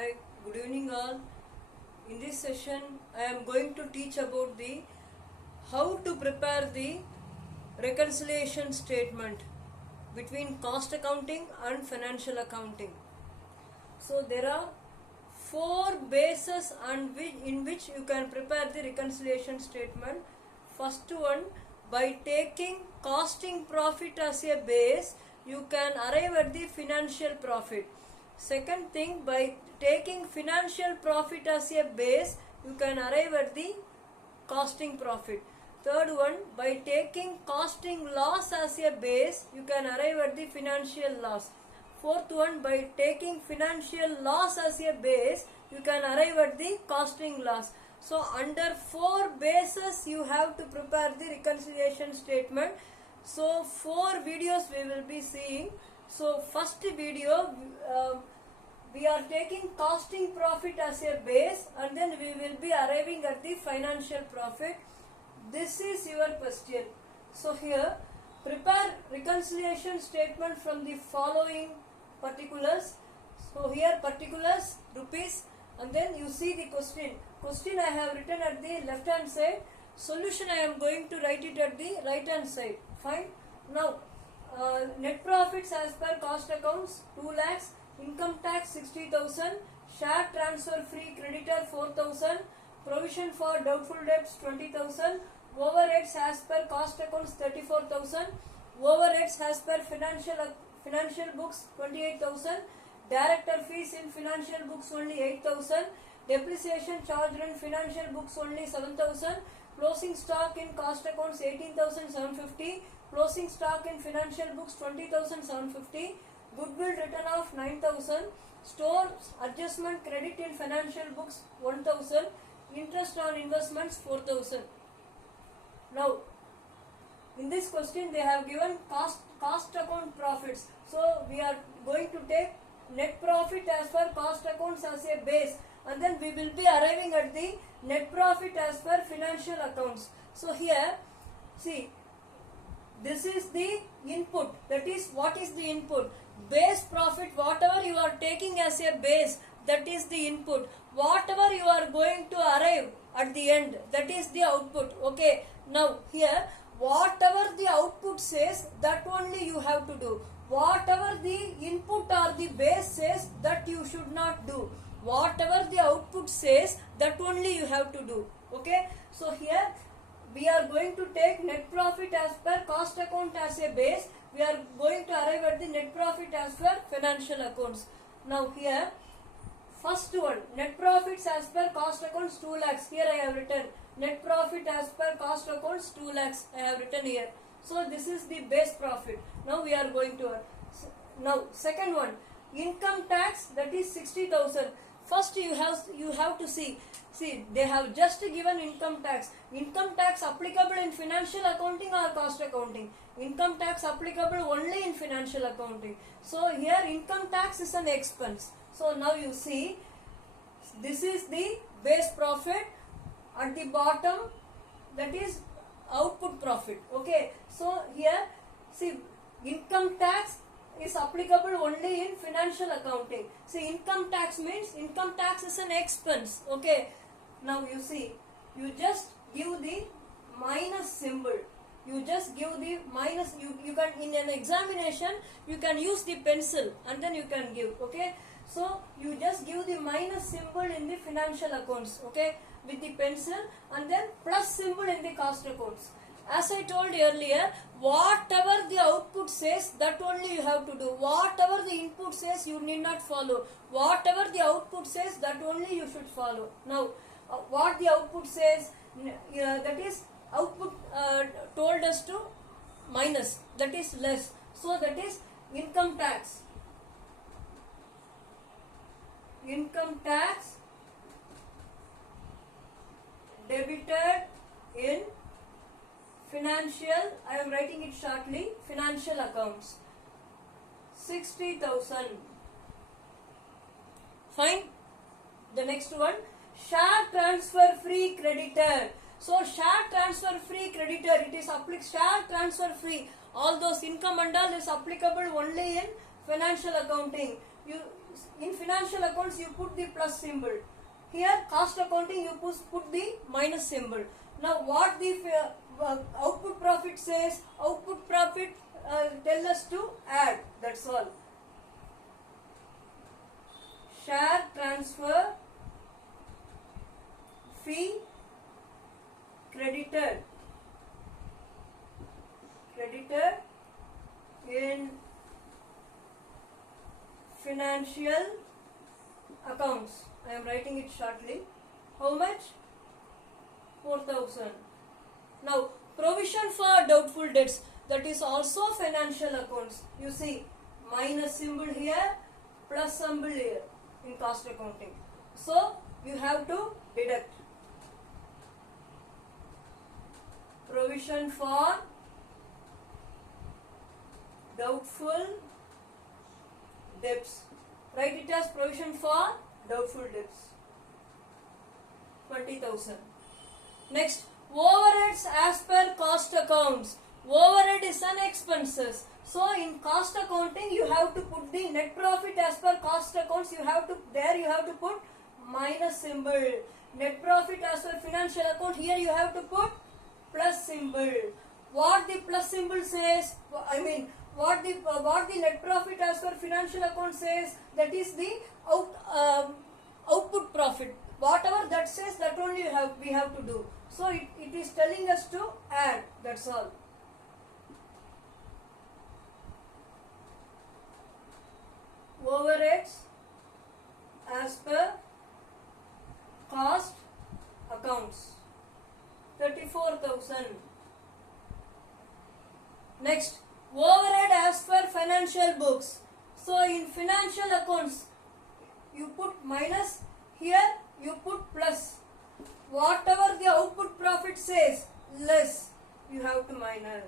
Hi, good evening all. In this session, I am going to teach about the how to prepare the reconciliation statement between cost accounting and financial accounting. So there are four bases in which you can prepare the reconciliation statement. First one, by taking costing profit as a base, you can arrive at the financial profit. Second thing, by taking financial profit as a base, you can arrive at the costing profit. Third one, by taking costing loss as a base, you can arrive at the financial loss. Fourth one, by taking financial loss as a base, you can arrive at the costing loss. So under four bases you have to prepare the reconciliation statement. So four videos we will be seeing. So first video, we are taking costing profit as a base and then we will be arriving at the financial profit. This is your question. So here, prepare reconciliation statement from the following particulars. So here particulars, rupees, and then you see the question. Question I have written at the left hand side. Solution I am going to write it at the right hand side. Fine. Now, net profits as per cost accounts 2 lakhs, income tax 60,000, share transfer free creditor 4,000, provision for doubtful debts 20,000, overheads as per cost accounts 34,000, overheads as per financial books 28,000, director fees in financial books only 8,000, depreciation charged in financial books only 7,000, closing stock in cost accounts 18,750, closing stock in financial books 20,750, goodwill written off 9,000, store adjustment credit in financial books 1,000, interest on investments 4,000. Now, in this question they have given cost account profits. So we are going to take net profit as per cost accounts as a base, and then we will be arriving at the net profit as per financial accounts. So here, see, this is the input. That is, what is the input? Base profit, whatever you are taking as a base, that is the input. Whatever you are going to arrive at the end, that is the output. Okay. Now here, whatever the output says, that only you have to do. Whatever the input or the base says, that you should not do. Whatever the output says, that only you have to do. Okay. So here we are going to take net profit as per cost account as a base. We are going to arrive at the net profit as per financial accounts. Now here, first one, net profits as per cost accounts 2 lakhs. Here I have written net profit as per cost accounts 2 lakhs. I have written here. So this is the base profit. Now we are going to now second one, income tax, that is 60,000. First you have to see they have just given income tax. Income tax applicable in financial accounting or cost accounting? Income tax applicable only in financial accounting. So here income tax is an expense. So now you see, this is the base profit. At the bottom, that is output profit. Okay. So here, see, income tax is applicable only in financial accounting. See, income tax means income tax is an expense. Okay. Now you see, you just give the minus symbol. You just give the minus. You can, in an examination, you can use the pencil and then you can give. Okay. So you just give the minus symbol in the financial accounts. Okay, with the pencil, and then plus symbol in the cost accounts. As I told earlier, whatever the output says, that only you have to do. Whatever the input says, you need not follow. Whatever the output says, that only you should follow. Now, what the output says, that is output told us to minus, that is less. So that is income tax. Income tax debited in financial, I am writing it shortly, financial accounts 60,000. Fine. The next one, share transfer free creditor. So share transfer free creditor, it is share transfer free. All those income and all is applicable only in financial accounting. you in financial accounts you put the plus symbol. Here cost accounting you put the minus symbol. Now what the output profit says? Output profit tell us to add. That's all. Share transfer fee credited in financial accounts. I am writing it shortly. How much? 4,000. Now provision for doubtful debts, that is also financial accounts. You see minus symbol here, plus symbol here in cost accounting. So you have to deduct. Provision for doubtful debts. Write it as provision for doubtful debts. 20,000. Next, overheads as per cost accounts. Overhead is an expenses. So in cost accounting you have to put the net profit as per cost accounts. You have to put minus symbol. Net profit as per financial account, here you have to put plus symbol. What the plus symbol says? I mean what the net profit as per financial account says, that is the output profit. Whatever that says, that only we have to do. So it is telling us to add. That's all. Overheads as per cost accounts, 34,000. Next, overhead as per financial books. So in financial accounts you put minus, here you put plus. Whatever the output profit says, less, you have to minus.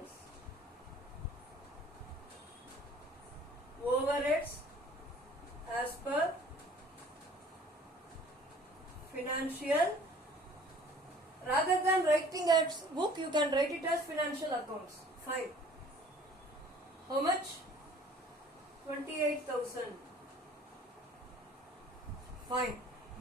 Overheads as per financial, rather than writing as book, you can write it as financial accounts. Fine. How much? 28,000. Fine.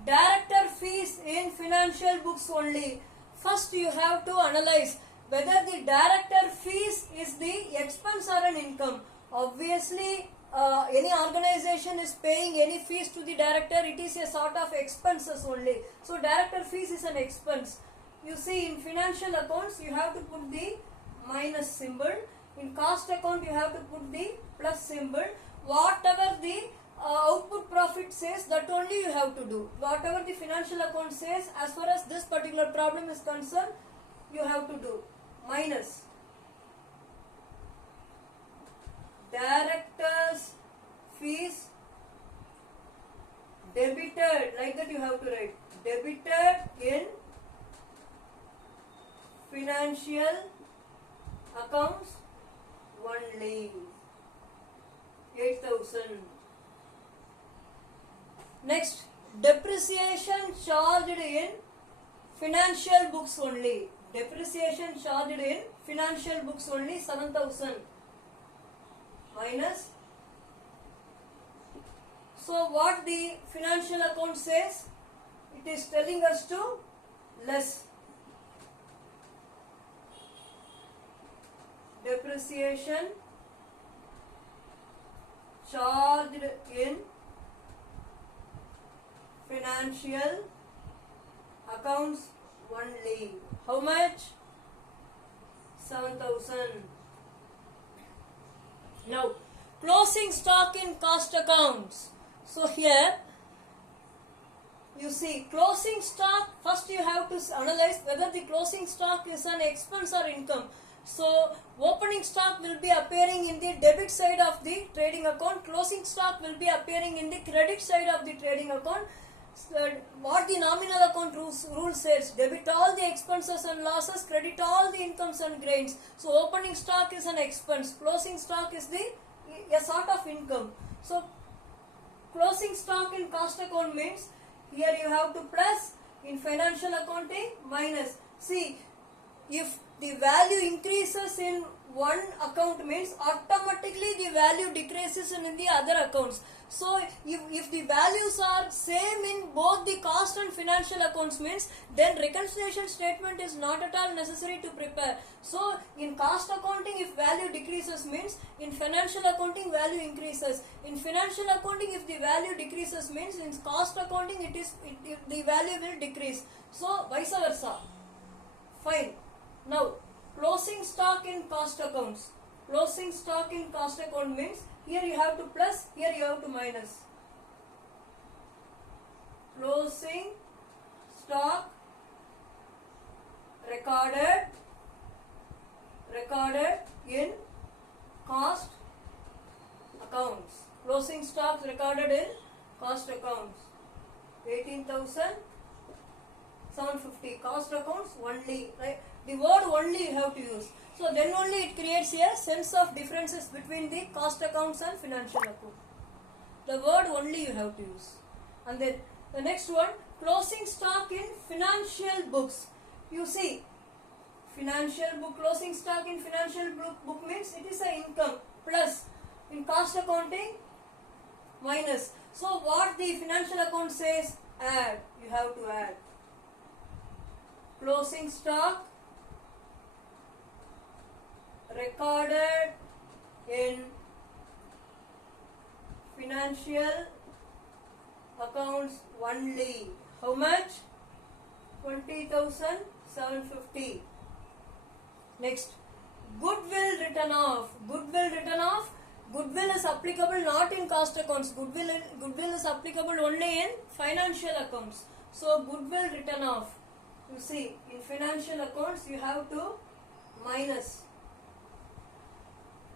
Director fees in financial books only. First you have to analyze whether the director fees is the expense or an income. Obviously any organization is paying any fees to the director, it is a sort of expenses only. So director fees is an expense. You see in financial accounts you have to put the minus symbol. In cost account you have to put the plus symbol. Whatever the output profit says, that only you have to do. Whatever the financial account says, as far as this particular problem is concerned, you have to do. Minus. Directors fees debited, like that you have to write. Debited in financial accounts only. 8,000. Next, depreciation charged in financial books only. Depreciation charged in financial books only, 7,000. Minus. So what the financial account says? It is telling us to less. Depreciation charged in financial accounts only. How much? 7,000. Now, closing stock in cost accounts. So here, you see closing stock, first you have to analyze whether the closing stock is an expense or income. So, opening stock will be appearing in the debit side of the trading account. Closing stock will be appearing in the credit side of the trading account. What the nominal account rule says, debit all the expenses and losses, credit all the incomes and gains. So opening stock is an expense, closing stock is a sort of income. So closing stock in cost account means here you have to plus, in financial accounting minus. See, if the value increases in one account means automatically the value decreases in the other accounts. So if the values are same in both the cost and financial accounts means, then reconciliation statement is not at all necessary to prepare. So in cost accounting, if value decreases means, in financial accounting value increases. In financial accounting, if the value decreases means, in cost accounting the value will decrease. So vice versa. Fine. Now closing stock in cost accounts. Closing stock in cost account means, here you have to plus, here you have to minus. Closing stock recorded in cost accounts. Closing stocks recorded in cost accounts. 18,750. Cost accounts only. Right? The word only you have to use. So then only it creates a sense of differences between the cost accounts and financial account. The word only you have to use. And then the next one, closing stock in financial books. You see, financial book, closing stock in financial book means it is an income, plus in cost accounting minus. So what the financial account says, add. You have to add. Closing stock recorded in financial accounts only. How much? 20,750. Next, goodwill written off. Goodwill is applicable not in cost accounts. Goodwill is applicable only in financial accounts. So goodwill written off. You see, in financial accounts you have to minus.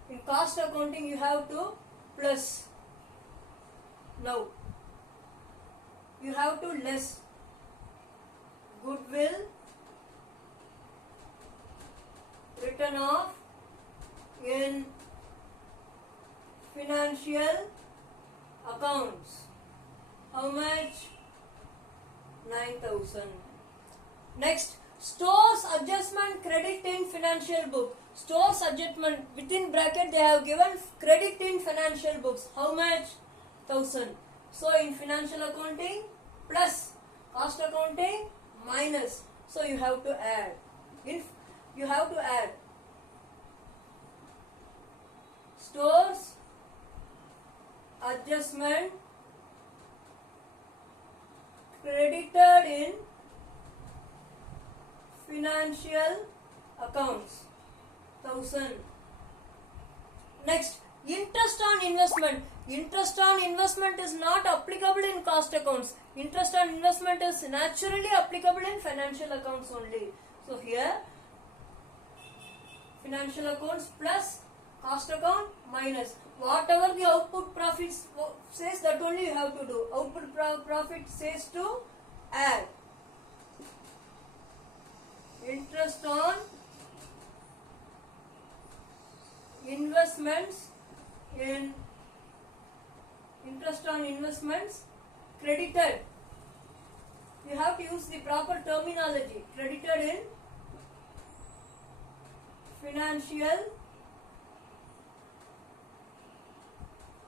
In cost accounting you have to plus. Now you have to less. Goodwill written off in financial accounts. How much? 9,000. Next, stores adjustment credit in financial book. Stores adjustment, within bracket they have given credit in financial books. How much? 1,000. So in financial accounting plus, cost accounting minus. So you have to add. You have to add. Stores adjustment credited in financial accounts. 1,000. Next, interest on investment. Interest on investment is not applicable in cost accounts. Interest on investment is naturally applicable in financial accounts only. So here, financial accounts plus, cost account minus. Whatever the output profit says, that only you have to do. Output profit says to add. Interest on investments in interest on investments credited. You have to use the proper terminology. Credited in financial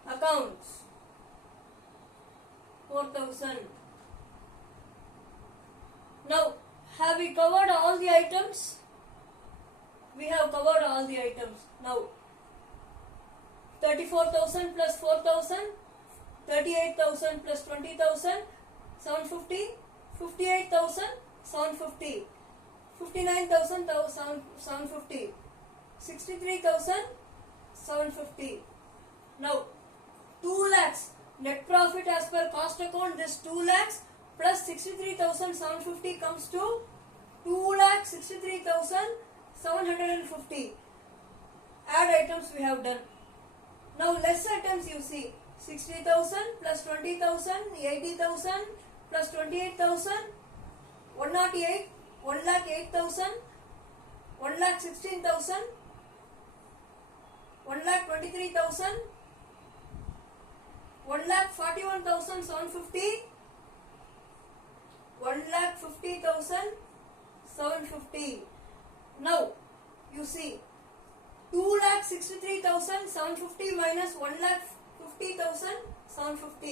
accounts. 4,000. Now, have we covered all the items? We have covered all the items. Now, 34,000 plus 4,000, 38,000 plus 20,000, 750, 58,000, 750, 59,000, 750, 63,000, 750. Now, 2 lakhs. Net profit as per cost account, this 2 lakhs plus 63,750 comes to 2,63,750. Add items we have done. Now less items you see. 60,000 plus 20,000, 80,000 plus 28,000, 108, 1,08,000, 1,16,000, 1,23,000, 1,41,750, 1,50,750. Now you see 2,63,750 minus 1,50,750 750.